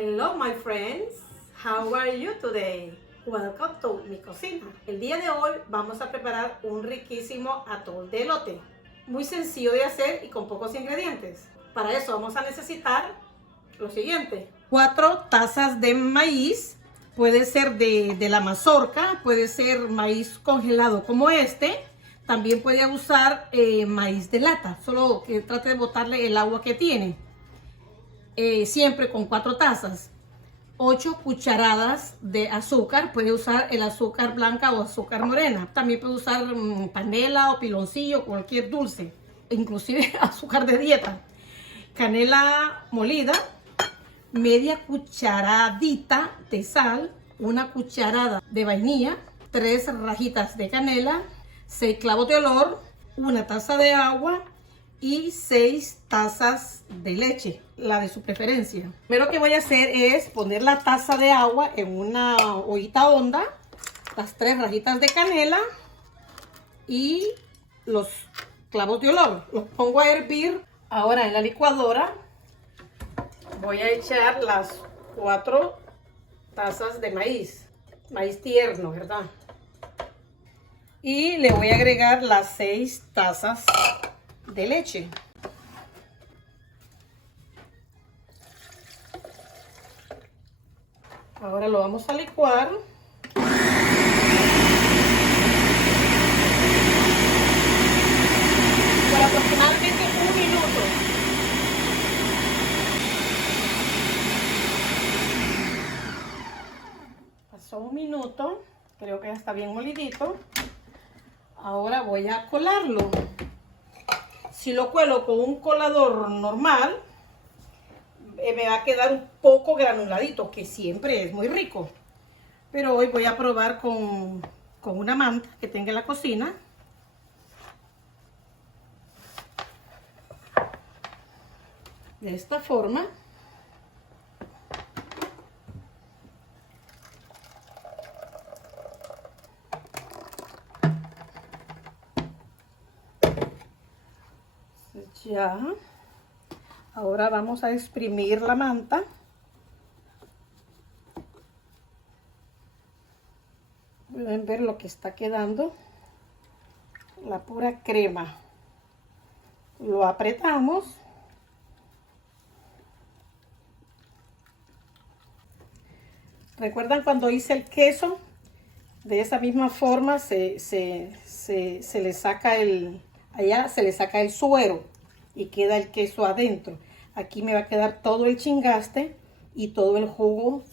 Hello my friends, how are you today? Welcome to mi cocina. El día de hoy vamos a preparar un riquísimo atol de elote. Muy sencillo de hacer y con pocos ingredientes. Para eso vamos a necesitar lo siguiente. 4 tazas de maíz. Puede ser de la mazorca, puede ser maíz congelado como este. También puede usar maíz de lata, solo que trate de botarle el agua que tiene. Siempre con 4 tazas. 8 cucharadas de azúcar, puede usar el azúcar blanca o azúcar morena. También puede usar panela o piloncillo, cualquier dulce, inclusive azúcar de dieta. Canela molida, media cucharadita de sal, 1 cucharada de vainilla, 3 rajitas de canela, 6 clavos de olor, 1 taza de agua y 6 tazas de leche, la de su preferencia. Primero que voy a hacer es poner la taza de agua en una ollita honda, las 3 rajitas de canela y los clavos de olor. Los pongo a hervir. Ahora en la licuadora voy a echar las 4 tazas de maíz tierno, ¿verdad? Y le voy a agregar las 6 tazas de leche. Ahora lo vamos a licuar. Por aproximadamente 1 minuto. Pasó 1 minuto, creo que ya está bien molidito. Ahora voy a colarlo. Si lo cuelo con un colador normal, me va a quedar un poco granuladito, que siempre es muy rico. Pero hoy voy a probar con una manta que tenga en la cocina. De esta forma. Ya. Ahora vamos a exprimir la manta. Pueden ver lo que está quedando. La pura crema. Lo apretamos. ¿Recuerdan cuando hice el queso? De esa misma forma se le saca allá se le saca el suero y queda el queso adentro. Aquí me va a quedar todo el chingaste y todo el jugo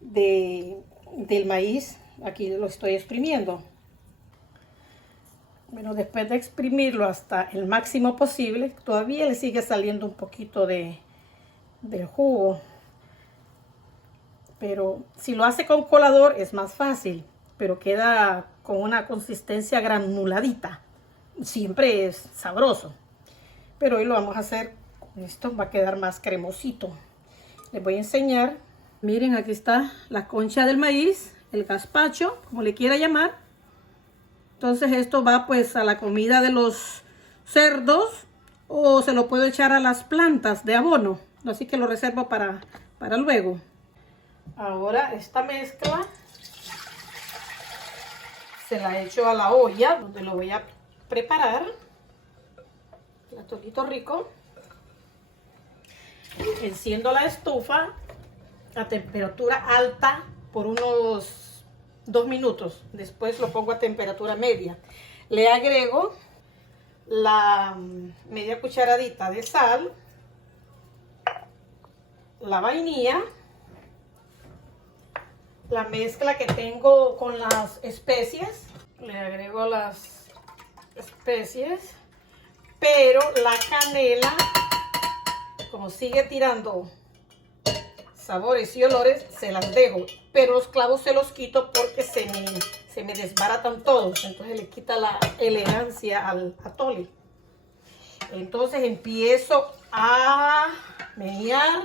del maíz. Aquí lo estoy exprimiendo. Bueno, después de exprimirlo hasta el máximo posible, todavía le sigue saliendo un poquito del jugo. Pero si lo hace con colador es más fácil, pero queda con una consistencia granuladita. Siempre es sabroso. Pero hoy lo vamos a hacer con esto, va a quedar más cremosito. Les voy a enseñar. Miren, aquí está la concha del maíz, el gazpacho, como le quiera llamar. Entonces esto va pues a la comida de los cerdos o se lo puedo echar a las plantas de abono. Así que lo reservo para luego. Ahora esta mezcla se la echo a la olla donde lo voy a preparar. El atolito rico. Enciendo la estufa a temperatura alta por unos 2 minutos. Después lo pongo a temperatura media. Le agrego la media cucharadita de sal, la vainilla, la mezcla que tengo con las especias. Le agrego las especies, pero la canela, como sigue tirando sabores y olores, se las dejo, pero los clavos se los quito porque se me desbaratan todos, entonces le quita la elegancia al atole. Entonces empiezo a menear.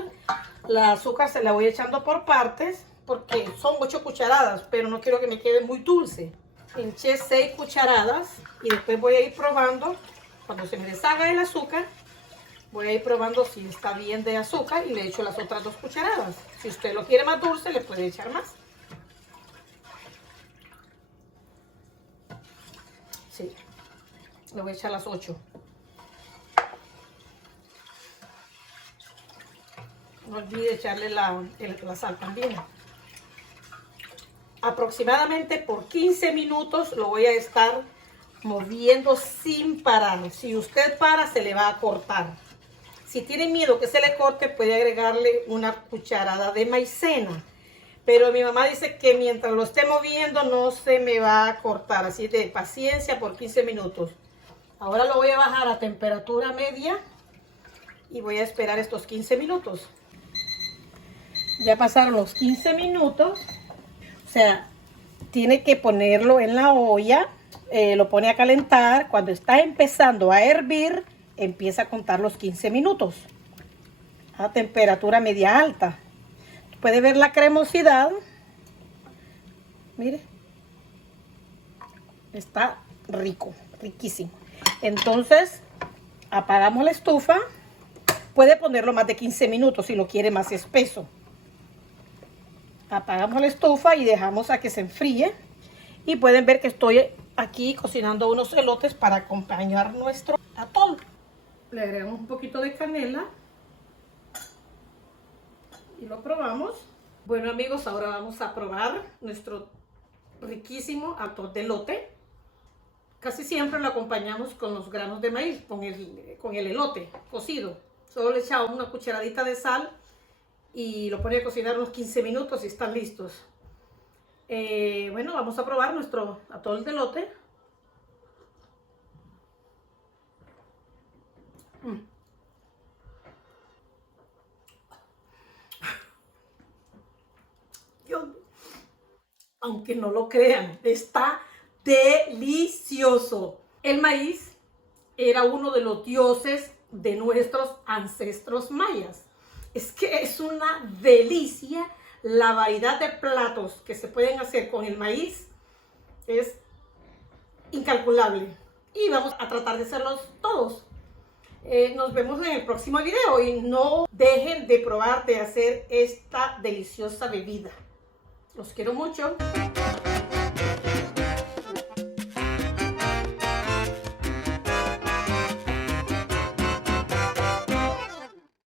La azúcar se la voy echando por partes porque son 8 cucharadas, pero no quiero que me quede muy dulce. Eché 6 cucharadas y después voy a ir probando. Cuando se me deshaga el azúcar, Voy a ir probando si está bien de azúcar y le echo las otras 2 cucharadas. Si usted lo quiere más dulce, le puede echar más. Sí, le voy a echar las 8. No olvide echarle la sal también. Aproximadamente por 15 minutos lo voy a estar moviendo sin parar. Si usted para, se le va a cortar. Si tiene miedo que se le corte, puede agregarle una cucharada de maicena. Pero mi mamá dice que mientras lo esté moviendo no se me va a cortar. Así de paciencia por 15 minutos. Ahora lo voy a bajar a temperatura media y voy a esperar estos 15 minutos. Ya pasaron los 15 minutos. O sea, tiene que ponerlo en la olla. Lo pone a calentar. Cuando está empezando a hervir, empieza a contar los 15 minutos. A temperatura media alta. Puede ver la cremosidad. Mire. Está rico, riquísimo. Entonces, apagamos la estufa. Puede ponerlo más de 15 minutos si lo quiere más espeso. Apagamos la estufa y dejamos a que se enfríe. Y pueden ver que estoy aquí cocinando unos elotes para acompañar nuestro atol. Le agregamos un poquito de canela. Y lo probamos. Bueno amigos, ahora vamos a probar nuestro riquísimo atol de elote. Casi siempre lo acompañamos con los granos de maíz, con el elote cocido. Solo le echamos una cucharadita de sal y lo pone a cocinar unos 15 minutos y están listos. Bueno, vamos a probar nuestro atol de elote. Aunque no lo crean, está delicioso. El maíz era uno de los dioses de nuestros ancestros mayas. Es que es una delicia la variedad de platos que se pueden hacer con el maíz. Es incalculable. Y vamos a tratar de hacerlos todos. Nos vemos en el próximo video y no dejen de probar de hacer esta deliciosa bebida. Los quiero mucho.